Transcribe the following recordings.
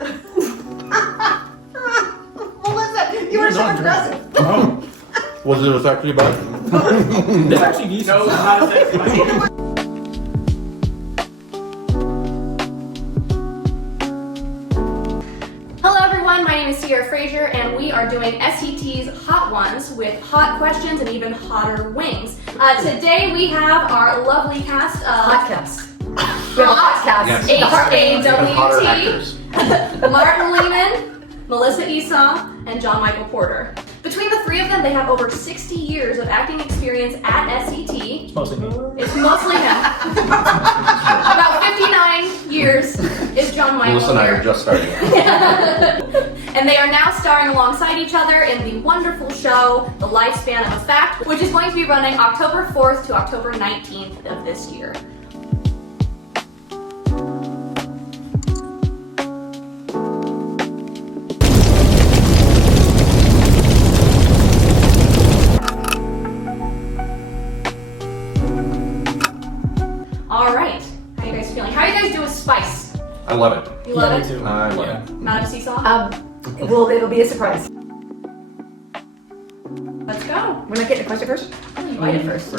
Melissa, you were so aggressive. Oh. Was it a sexy bite? It's actually decent. No, not a sexy bite. My name is Sierra Frazier, and we are doing SCT's Hot Ones with hot questions and even hotter wings. Today we have our lovely cast of Podcast. We have a podcast. H-A-W-T, Martin Lehman, Melissa Esau, and Jon-Michael Porter. Between the three of them, they have over 60 years of acting experience at SCT. It's mostly me. It's mostly him. About 59 years is Jon-Michael. Melissa and I are just starting. And they are now starring alongside each other in the wonderful show, The Lifespan of a Fact, which is going to be running October 4th to October 19th of this year. All right, how are you guys feeling? How are you guys doing spice? I love it. You love Me it? too. I love it. Not a seesaw? Well, it'll be a surprise. Let's go. When I get the question first? You bite it first.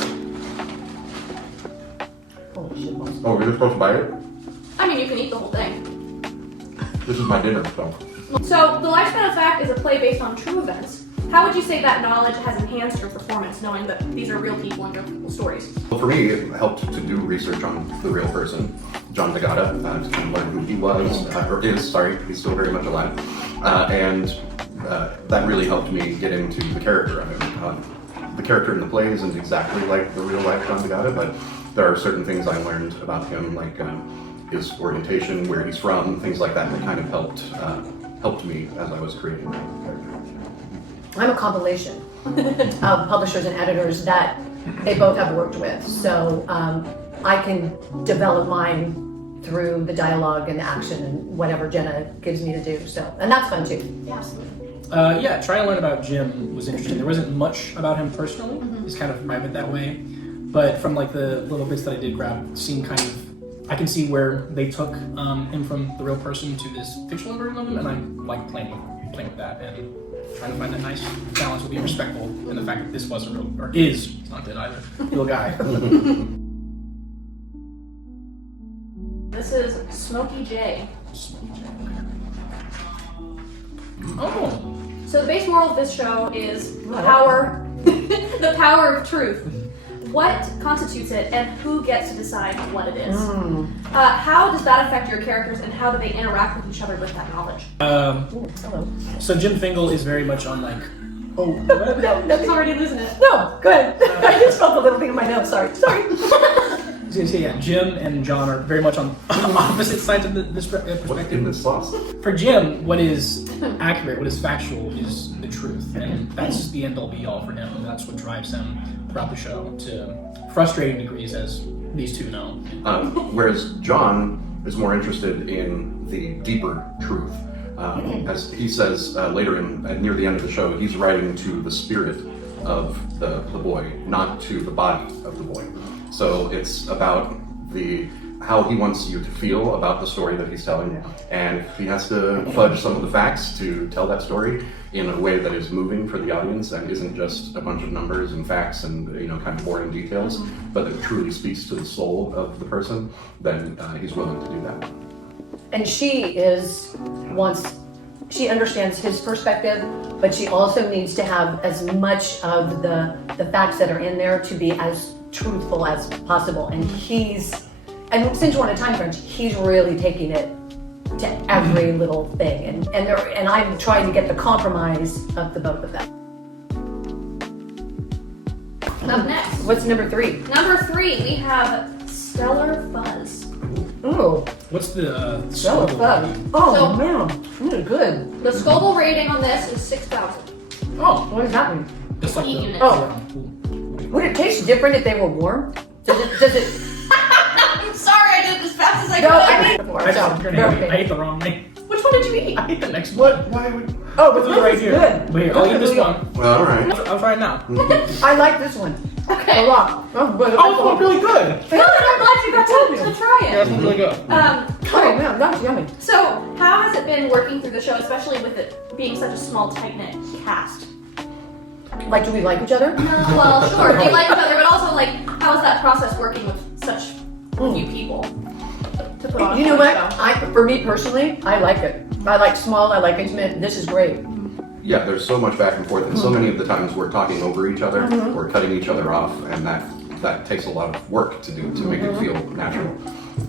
Oh, shit. Oh, we're supposed to bite it? I mean, you can eat the whole thing. This is my dinner, so. So, The Lifespan of Fact is a play based on true events. How would you say that knowledge has enhanced your performance, knowing that these are real people and real people's stories? Well, for me, it helped to do research on the real person, John Zagata, to kind of learn who he was, or is, sorry, he's still very much alive. And that really helped me get into the character of him. The character in the play isn't exactly like the real life John Zagata, but there are certain things I learned about him, like his orientation, where he's from, things like that kind of helped me as I was creating that character. I'm a compilation of publishers and editors that they both have worked with. So I can develop mine through the dialogue and the action and whatever Jenna gives me to do. So, and that's fun too. Yeah, absolutely. Yeah, trying to learn about Jim was interesting. There wasn't much about him personally. He's kind of private that way. But from like the little bits that I did grab, seeing kind of, I can see where they took him from the real person to this fictional version of him, and I like playing with that and trying to find that nice balance with being respectful in the fact that this was a real, or is, it's not dead either, real guy. This is Smokey J. Oh. So the base moral of this show is power, the power of truth. What constitutes it, and who gets to decide what it is? How does that affect your characters, and how do they interact with each other with that knowledge? Hello. So Jim Fingal is very much on like, oh, No, He's already losing it. No, go ahead. I just felt a little thing in my nose. Sorry. yeah, Jim and John are very much on opposite sides of this What's in perspective. this sauce? For Jim, what is accurate, what is factual, is the truth, and that's the end-all be-all for him, and that's what drives him throughout the show to frustrating degrees, as these two know. Whereas John is more interested in the deeper truth. As he says later near the end of the show, he's writing to the spirit of the boy, not to the body of the boy. So it's about how he wants you to feel about the story that he's telling, and if he has to fudge some of the facts to tell that story in a way that is moving for the audience and isn't just a bunch of numbers and facts and kind of boring details, but that truly speaks to the soul of the person, then he's willing to do that. And she understands his perspective, but she also needs to have as much of the facts that are in there to be as truthful as possible. And since we're on a time crunch, he's really taking it to every little thing. And I'm trying to get the compromise of the both of them. Up next. What's number 3? Number 3, we have Stellar Fuzz. Ooh, What's the so Scoville fun. rating? Oh, man. Good. The Scoville rating on this is 6,000. Oh, What does that mean? just like Heat the units. Oh. Would it taste different if they were warm? Does it? I'm sorry, I did it as fast as I No, could. I mean before. I So, ate the wrong name. Which one did you eat? I ate the next one. Why would... Oh, but This is this right is here. good. But here, I'll eat this one. Well, all right. I'll try it now. I like this one. Okay. A lot. Oh, but Oh, it's not really good. Good, I'm glad you got to try Yeah, it. it's really good. Oh man, that was yummy. So, how has it been working through the show, especially with it being such a small, tight-knit cast? Like, do we like each other? No, well, sure, they like each other, but also, like, how is that process working with such few people to put on You know a what? show? For me personally, I like it. I like small, I like intimate. This is great. Yeah, there's so much back and forth, and so many of the times we're talking over each other, we're cutting each other off, and that takes a lot of work to do to make it feel natural.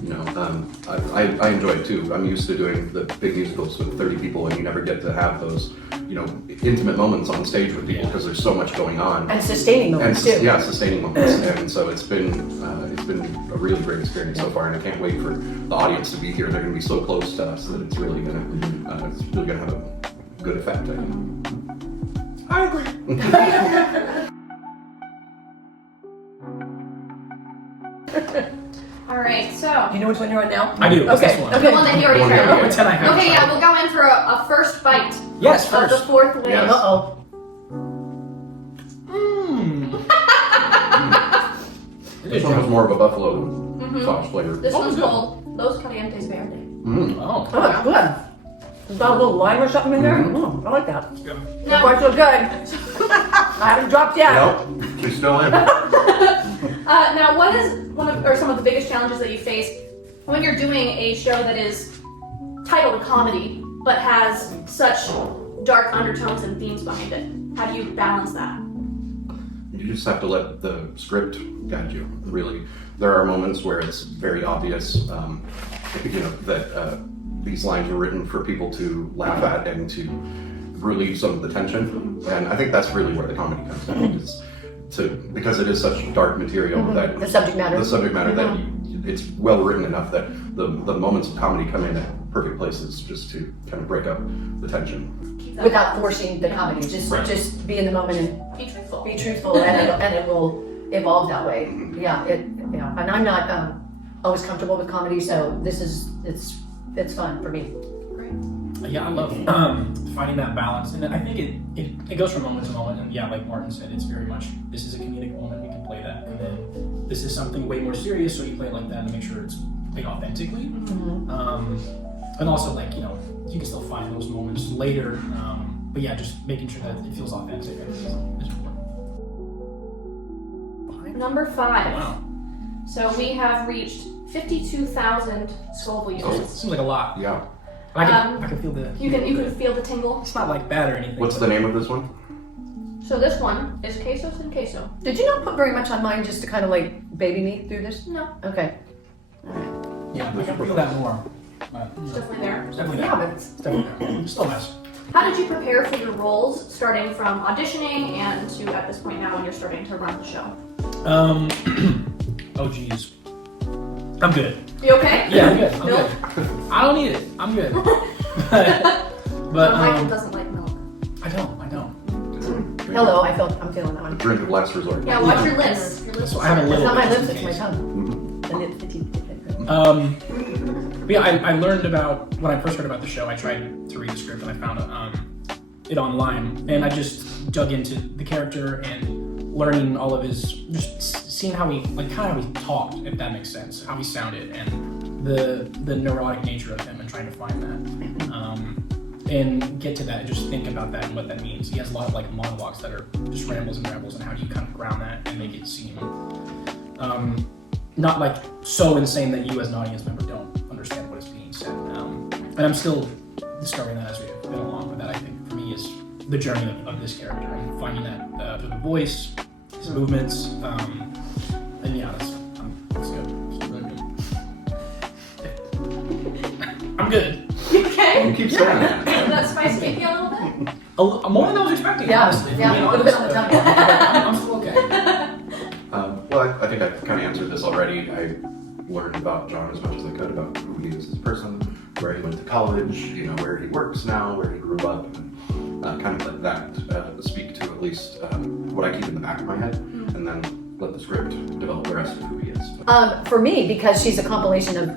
You know, I enjoy it too. I'm used to doing the big musicals with 30 people, and you never get to have those, you know, intimate moments on stage with people because there's so much going on. And sustaining moments too. Yeah, sustaining moments, and so it's been a really great experience so far, and I can't wait for the audience to be here. They're going to be so close to us that it's really gonna have a good effect. I think. I agree. All right, so Do you know which one you're on now? I do. It's Okay. this one. Okay. the one that he already The one tried. he already Pretend I have Okay, tried. yeah, we'll go in for a first bite Yes, of the first. fourth wave. Yes. Uh-oh. It This is one was yum. more of a buffalo sauce flavor. This Oh, one's good. called Los Calientes Verde. Oh. Oh, that's good. Is that a little lime or something in there? I like that. Yeah. So far, so good. I haven't dropped yet. Nope, she's still in. Now, what is some of the biggest challenges that you face when you're doing a show that is titled a comedy but has such dark undertones and themes behind it? How do you balance that? You just have to let the script guide you. Really, there are moments where it's very obvious, you know, that these lines were written for people to laugh at and to relieve some of the tension. And I think that's really where the comedy comes in, because it is such dark material that The subject matter. that it's well written enough that the moments of comedy come in at perfect places just to kind of break up the tension. Keep that Without balance. forcing the comedy. Just Right. just be in the moment and Be truthful. be truthful, and it will evolve that way. Yeah, and I'm not always comfortable with comedy, so it's fun for me. Great. Yeah, I love finding that balance, and I think it goes from moment to moment. And yeah, like Martin said, it's very much this is a comedic moment. We can play that, and then this is something way more serious. So you play it like that to make sure it's played authentically. And also, like, you know, you can still find those moments later. But yeah, just making sure that it feels authentic is important. Number 5. Wow, So we have reached 52,000 Scoville it units. seems like a lot. Yeah. I can feel the. You can feel the tingle. It's not like bad or anything. What's the name of this one? So this one is quesos and queso. Did you not put very much on mine just to kind of like baby me through this? No, Okay. Yeah, I can feel that more. But, it's definitely there. it's definitely Yeah, there. but It's definitely there. It's still nice. How did you prepare for your roles, starting from auditioning and to at this point now when you're starting to run the show? Oh geez. I'm good. You okay? Yeah, I'm good. I'm Milk? good. I don't need it. I'm good. but Michael doesn't like milk. I don't. hello, I'm feeling that one. Drink of last resort. Yeah, watch your lips. Your lips So I have a It's little. not my bit lips, just in it's my case. tongue. The lips, the teeth. But yeah, I learned about when I first heard about the show. I tried to read the script and I found it online, and I just dug into the character and learning all of his, just seeing how he kind of how he talked, if that makes sense, how he sounded, and the neurotic nature of him, and trying to find that. And get to that and just think about that and what that means. He has a lot of like monologues that are just rambles, and how do you kind of ground that and make it seem not like so insane that you as an audience member don't understand what is being said. And I'm still discovering that as we go along. But that, I think, for me, is the journey of this character and finding that through the voice, his movements, and yeah, that's good. It's really good. I'm good. You okay? You keep saying that. Did that spice kick you a little bit? More than I was expecting. Yeah, honestly, yeah, being a little bit honest. on the tongue. I'm still okay. Well, I think I've kind of answered this already. I learned about John as much as I could, about who he is as a person, where he went to college, you know, where he works now, where he grew up, and kind of let that speak to at least what I keep in the back of my head, and then let the script develop the rest of who he is. For me, because she's a compilation of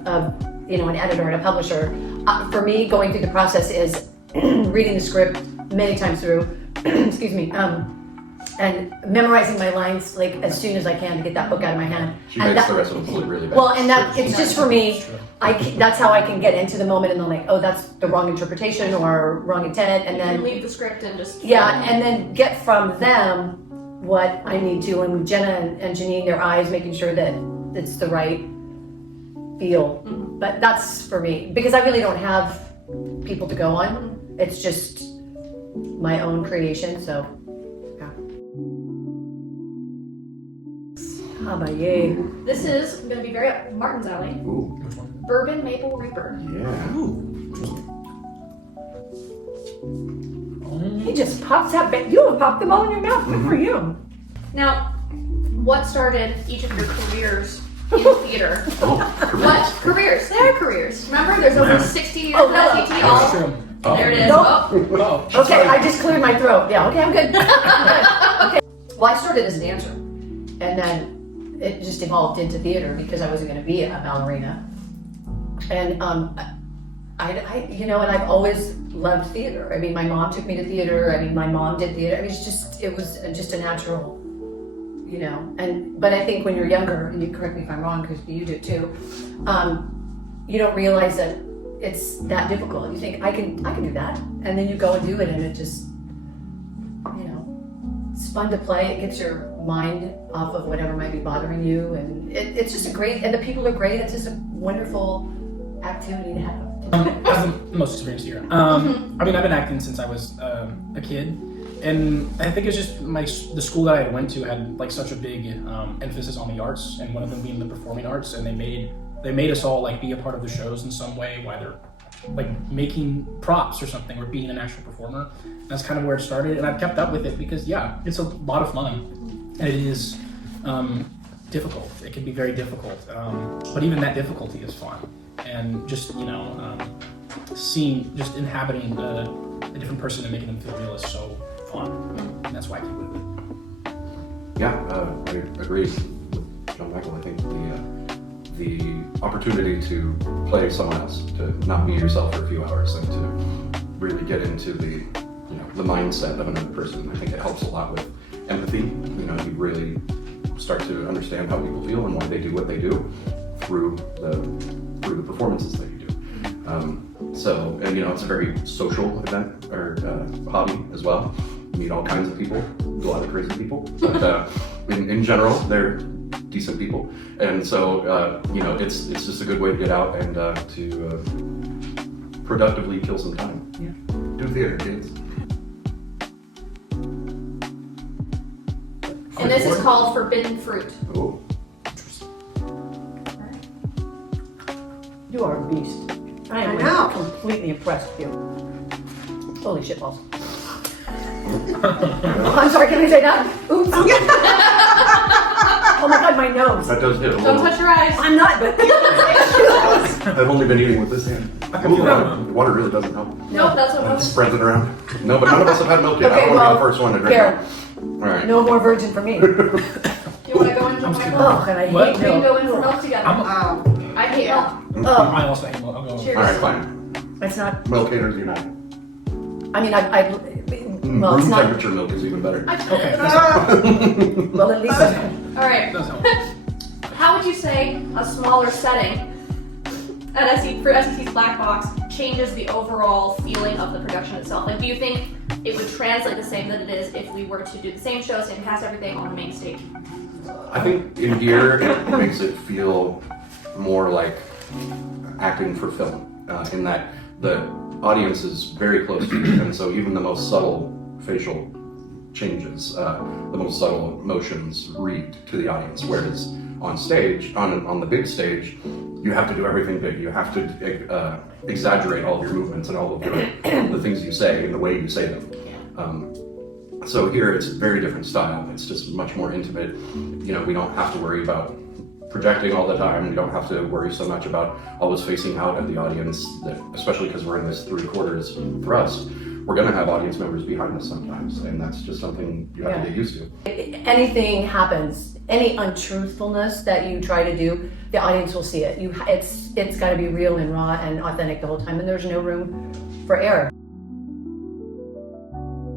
an editor and a publisher, for me, going through the process is reading the script many times through, excuse me, and memorizing my lines like as soon as I can to get that book out of my hand. She And makes that- the rest of them look really bad. Well, and that it's just for me. True. That's how I can get into the moment, and then like, oh, that's the wrong interpretation or wrong intent, and You then leave the script and just and then get from them what I need to. And with Jenna and Janine, their eyes, making sure that it's the right feel. But that's for me because I really don't have people to go on. It's just my own creation. So, yeah. How about you? This is going to be very up Martin's alley. Ooh, Bourbon Maple Reaper. yeah. He just pops that. You have popped them all in your mouth. Good for you. Now, what started each of your careers in theater? Oh, What careers? They are careers. Remember, there's over 60 years Oh, of hello. SCT. That's All true. there it is. Nope. Oh, Oh, Okay, I just cleared my throat. Yeah, okay, I'm good. Okay. Well, I started as a dancer, and then it just evolved into theater because I wasn't going to be a ballerina. And I and I've always loved theater. I mean, my mom took me to theater. I mean, my mom did theater. I mean, it was just a natural, But I think when you're younger, and you correct me if I'm wrong because you do too, you don't realize that it's that difficult. You think I can do that, and then you go and do it, and it just, it's fun to play. It gets your mind off of whatever might be bothering you, and it's just and the people are great. It's just a wonderful activity to have. I'm the most experienced here. I mean, I've been acting since I was a kid, and I think it's just the school that I went to had like such a big emphasis on the arts, and one of them being the performing arts, and they made us all like be a part of the shows in some way, whether like making props or something, or being an actual performer. That's kind of where it started, and I've kept up with it because it's a lot of fun, and it is difficult. It can be very difficult, but even that difficulty is fun. And just inhabiting a different person and making them feel real is so fun. And that's why I keep with it. Yeah, I agree with Jon-Michael. I think the opportunity to play someone else, to not be yourself for a few hours, and to really get into the mindset of another person, I think it helps a lot with empathy. You really start to understand how people feel and why they do what they do through the performances that you do. It's a very social event or hobby as well. You meet all kinds of people, a lot of crazy people, but in general, they're decent people. And so, it's just a good way to get out and to productively kill some time. Yeah. Do theater, kids. and this is called Forbidden Fruit. Oh. You are a beast. I am completely impressed with you. Holy shit balls. Oh, I'm sorry, can I say that? Oops. Oh my god, my nose. That does hit a Don't little. touch your eyes. I'm not, but I've only been eating with this hand. Ooh, the water really doesn't help. Nope, that's what I It was. spreads it around. No, but none of us have had milk yet. Okay, I don't want to be well, the first one to drink Karen, it. All right. no more virgin for me. Do you want to go in, Jon-Michael? Oh, and I What? hate We can milk. go in for milk together. I'm I hate milk. Oh, I also hate milk. I'll go. Cheers. All right, fine. it's not. Milk haters unite. I mean, well, it's Room not. temperature milk is even better. Okay. Well, at least. All right. Does help. How would you say a smaller setting at SCT's Black Box changes the overall feeling of the production itself? Like, do you think it would translate the same that it is if we were to do the same show, same cast, everything on the main stage? I think in here it makes it feel more like acting for film, in that the audience is very close to you, and so even the most subtle facial changes, the most subtle motions read to the audience, whereas on stage, on the big stage, you have to do everything big. You have to exaggerate all of your movements and all of the things you say and the way you say them. So here it's a very different style. It's just much more intimate. We don't have to worry about projecting all the time. We don't have to worry so much about always facing out at the audience, especially because we're in this 3/4 thrust. We're going to have audience members behind us sometimes, and that's just something you have to get used to. Anything happens, any untruthfulness that you try to do, the audience will see it. It's got to be real and raw and authentic the whole time, and there's no room for error.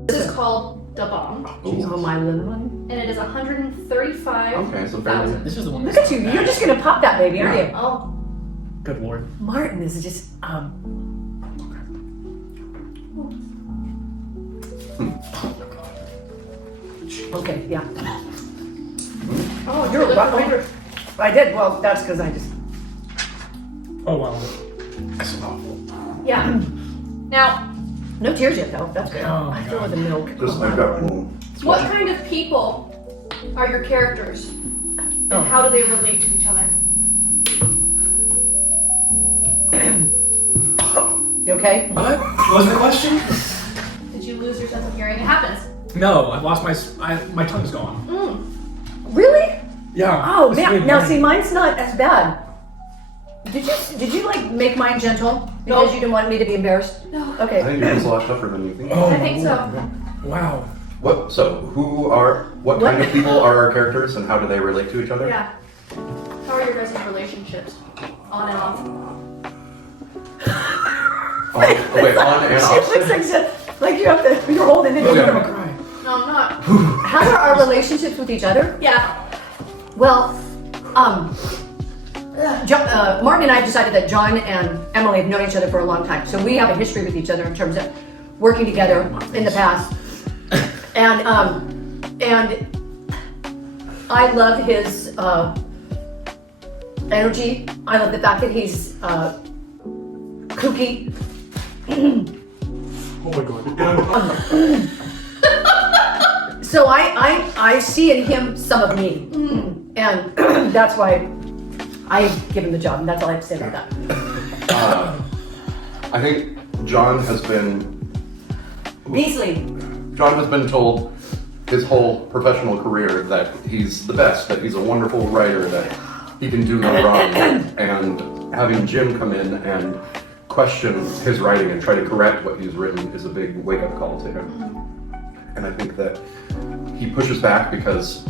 This is called the bomb, Oh, my little one. and it is 135,000. Okay, so fairly. This is the one. Look at you. You're just gonna pop that baby, aren't you? Oh, Good lord. Martin is just Okay, yeah. oh, You're looking welcome. over. I did. Well, that's because I just. Oh wow. That's awful. Yeah. Now, No tears yet, though. That's good. Oh, my I feel God. the milk. Just I've got one. what kind of people are your characters, and Oh. how do they relate to each other? You okay? What was the question? Did you lose your sense of hearing? It happens. No, I've lost my tongue's gone. Really? Yeah. Oh it's man. really Now bad. see, mine's not as bad. Did you like make mine gentle because No. you didn't want me to be embarrassed? No. I Okay. think yours is a lot tougher than you think. Oh, I think so. Wow. What? So, what kind of people are our characters, and how do they relate to each other? Yeah. How are your guys' relationships? On and off. Okay, on and She off. looks like you have to. You're holding it. Okay. I'm gonna cry. No, I'm not. How are our relationships with each other? Yeah. Well, Martin and I decided that John and Emily have known each other for a long time, so we have a history with each other in terms of working together in the past. And I love his energy. I love the fact that he's kooky. Oh my god. So I see in him some of me, and that's why I give him the job, and that's all I have to say about that. I think John has been told his whole professional career that he's the best, that he's a wonderful writer, that he can do no wrong, and having Jim come in and question his writing and try to correct what he's written is a big wake-up call to him. And I think that he pushes back because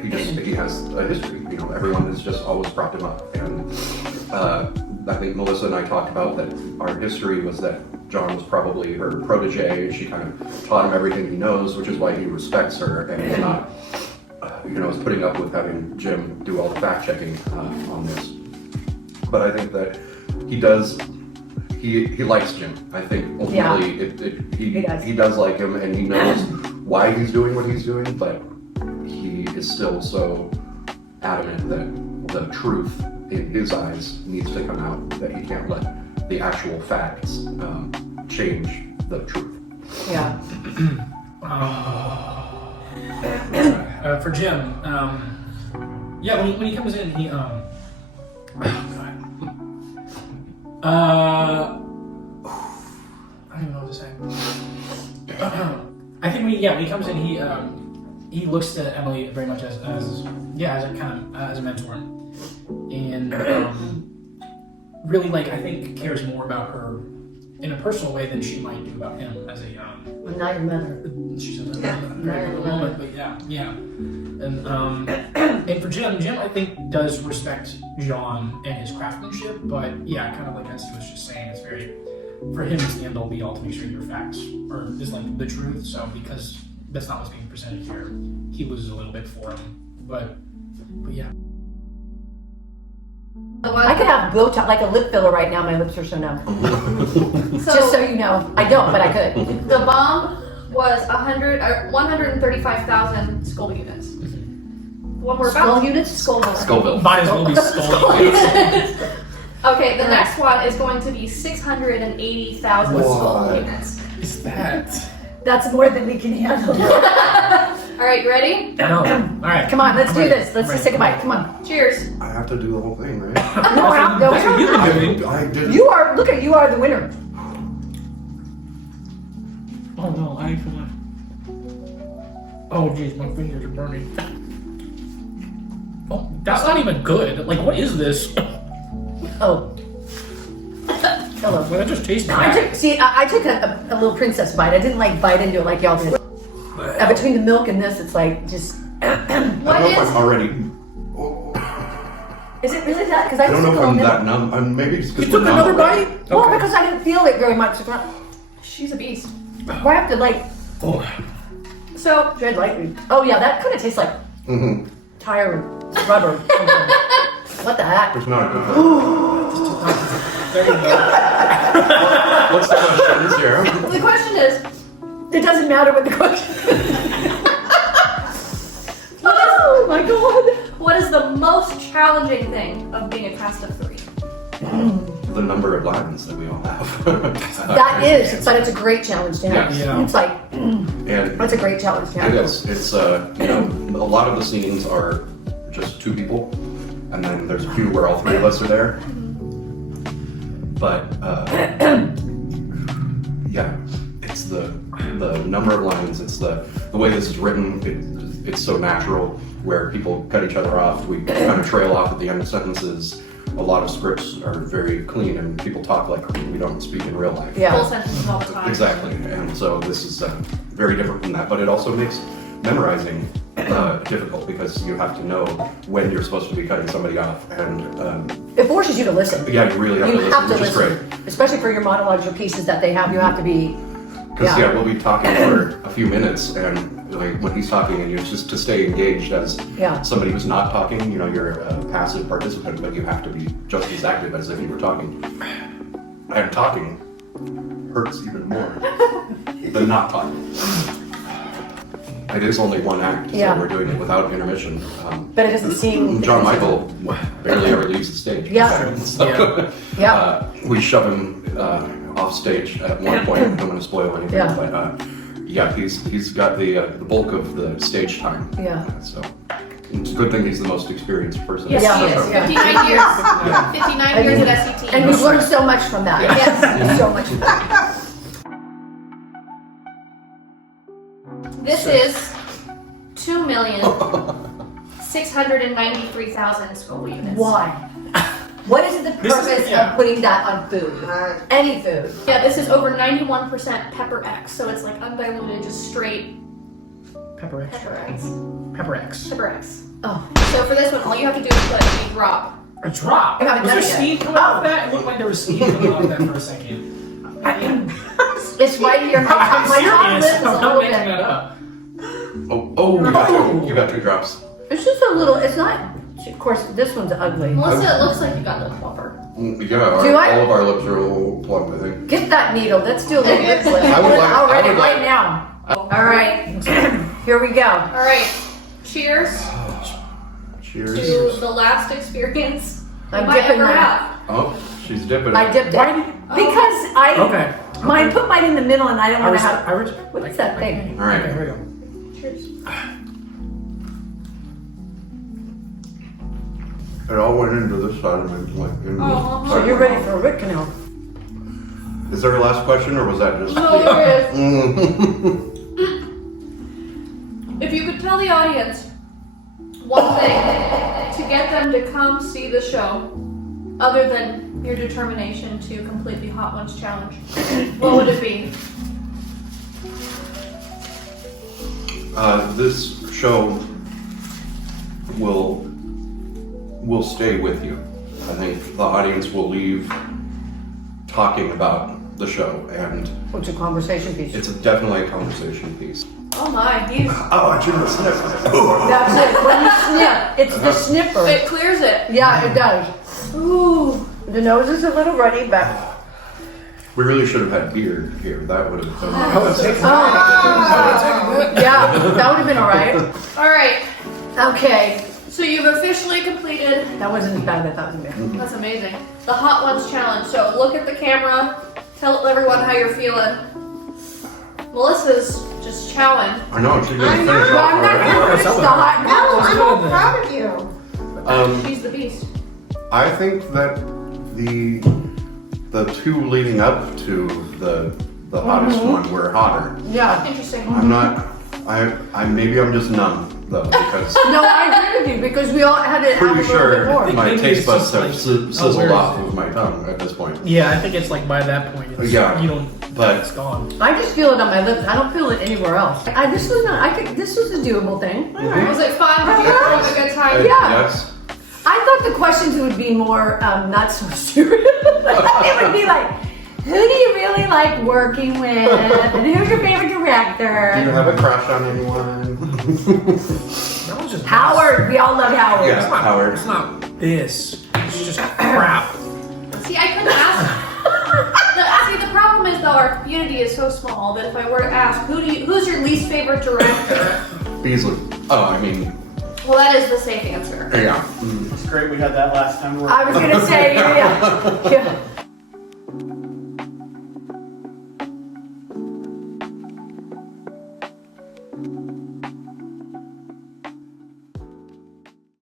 he has a history. You know, everyone has just always propped him up. And I think Melissa and I talked about that our history was that John was probably her protege. She kind of taught him everything he knows, which is why he respects her and is not, is putting up with having Jim do all the fact-checking on this. But I think that he does. He likes Jim. I think ultimately he does like him, and he knows why he's doing what he's doing, but he is still so adamant that the truth in his eyes needs to come out, that he can't let the actual facts change the truth. Yeah. For Jim, yeah, when he comes in, he I don't even know what to say. I think when he comes in, he looks to Emily very much as a mentor, and really, like, I think cares more about her in a personal way than she might do about him as a I'm not your mother. she said that very at the moment, but yeah. And for Jim, I think does respect John and his craftsmanship, but yeah, kind of like as he was just saying, it's very, for him it's the end all be all to make sure your facts are is like the truth. So because that's not what's being presented here, he loses a little bit for him. But yeah. I could have Botox, like a lip filler right now. My lips are so numb. Just so you know, I don't, but I could. The bomb was 135,000 skull units. One more Skull about. units? Scoville. Scoville. Might as well be skull. Okay, the next one is going to be 680,000 skull units. Is that? That's more than we can handle. All right, you ready? No. All right. Come on, let's do Ready. this. Let's just take a bite. Come on. Cheers. I have to do the whole thing, right? No, no, That's what you've been doing. I did. You are. Look at you are the winner. Oh no, I feel like. Oh jeez, my fingers are burning. Oh, that's not even good. Like, what is this? Oh. Hello. Well, that just tastes I bad. took a little princess bite. I didn't like bite into it like y'all did. Between the milk and this, it's like just. What I don't know if is? I'm already. Is it really that? Because I don't know if I'm that numb. Maybe just You because took we're numb. another bite? Well, Okay. because I didn't feel it very much. She's a beast. Why have to like? Oh. So, Tread lightly. Oh yeah, that kind of tastes like tire rubber. What the heck? It's not a good one. There you go. What's the question, Sarah? the question is, It doesn't matter what the question is. Oh my god. what is the most challenging thing of being a cast of 3? The number of lines that we all have. That is, but it's a great challenge to have. Yes. Yeah. It's like, And that's a great challenge to have. it is. It's you know, a lot of the scenes are just 2 people, and then there's a few where all 3 of us are there. But yeah, it's the number of lines. It's the way this is written. It's so natural where people cut each other off. We kind of trail off at the end of sentences. A lot of scripts are very clean, and people talk like we don't speak in real life. Yeah. Full sentences all the time. Exactly, and so this is very different from that, but it also makes memorizing difficult because you have to know when you're supposed to be cutting somebody off, and It forces you to listen. yeah, you really have to listen, which is great. Especially for your monologues or pieces that they have, you have to be. Because we'll be talking for a few minutes, and like when he's talking, and you're just to stay engaged as somebody who's not talking. You know, you're a passive participant, but you have to be just as active as if you were talking. And talking hurts even more than not talking. It is only one act, so we're doing it without intermission. But it doesn't seem. Jon-Michael barely ever leaves the stage. Yeah. So, Yeah. we shove him off stage at one point. I don't want to spoil anything, Yeah. but yeah, he's got the bulk of the stage time. Yeah. So it's a good thing he's the most experienced person. Yes, Yeah. he is. Yeah. 59 years. Yeah. 59 years at SCT. And we've learned so much from that. Yeah. Yes. So much from that. This is 2,693,000 school units. Why? What is the This is- purpose yeah. of putting that on food? Any food. Yeah, this is over 91% pepper X, so it's like undiluted, just straight Pepper X. pepper X. Pepper X. Pepper X. Oh. So for this one, all you have to do is put a drop. A drop. I haven't Was done there it yet. steam coming off that? It looked like there was steam coming off that for a second. It's right here. My I'm top lip serious. is a I'm little not making bit. that up. Oh, you got 2 drops. It's just a little. It's not. Of course, this one's ugly. Melissa, it looks like you got lip plumper. Yeah, Do I? all of our lips are a little plugged, I think. Get that needle. Let's do a little lip flip. I would like- I'll I read would it right like- now. All right. Here we go. All right, cheers Cheers. to the last experience you I'm might dipping ever mine. have. Oh, she's dipping. I dipped it. Why did- Because I Okay. mine put mine in the middle and I don't want to have. What What's that thing? All right. Okay, here we go. Cheers. It all went into this side of me. Like, into Oh, the So you're ready for a root canal. Is there a last question, or was that just? No, there is. Mm. If you could tell the audience one thing to get them to come see the show, other than your determination to complete the Hot Ones challenge, what would it be? This show will stay with you. I think the audience will leave talking about the show, and What's a conversation piece? it's definitely a conversation piece. Oh my, he's, Oh, I shouldn't have sniffed. That's it. When you snip, it's the snipper. it clears it. Yeah, it does. Ooh. The nose is a little runny, but. We really should have had beer here. That would have been. Yeah, that would have been all right. All right, Okay. so you've officially completed. That wasn't as bad as I thought it would be. That's amazing. The Hot Ones challenge. So look at the camera. Tell everyone how you're feeling. Melissa's just chowing. I know she's gonna I finish know. Well, I'm not off. gonna finish the hot No, apple. I'm all proud of you. She's the beast. I think that the 2 leading up to the hottest one were hotter. Yeah. Interesting. I'm not. Maybe I'm just numb though, because No, I agree with you because we all had to have a pretty little bit sure more. my Maybe taste it's buds just have like sizzled awareness. off of my tongue at this point. Yeah, I think it's like by that point, it's, Yeah, you don't. but- It's gone. I just feel it on my lips. I don't feel it anywhere else. This was a doable thing. All right. Was it fun? Did you have a good time? Yeah. Yes. I thought the questions would be more not so serious. I thought it would be like who do you really like working with? And who's your favorite Do you director? have a crush on anyone? That was just Howard. We all love Howard. Yeah, Howard. It's not this. It's just crap. See, I couldn't ask. The problem is though, our community is so small that if I were to ask, who's your least favorite director? Beasley. Oh, I mean, Well, that is the safe answer. yeah. It's great we had that last time. I was gonna say, yeah.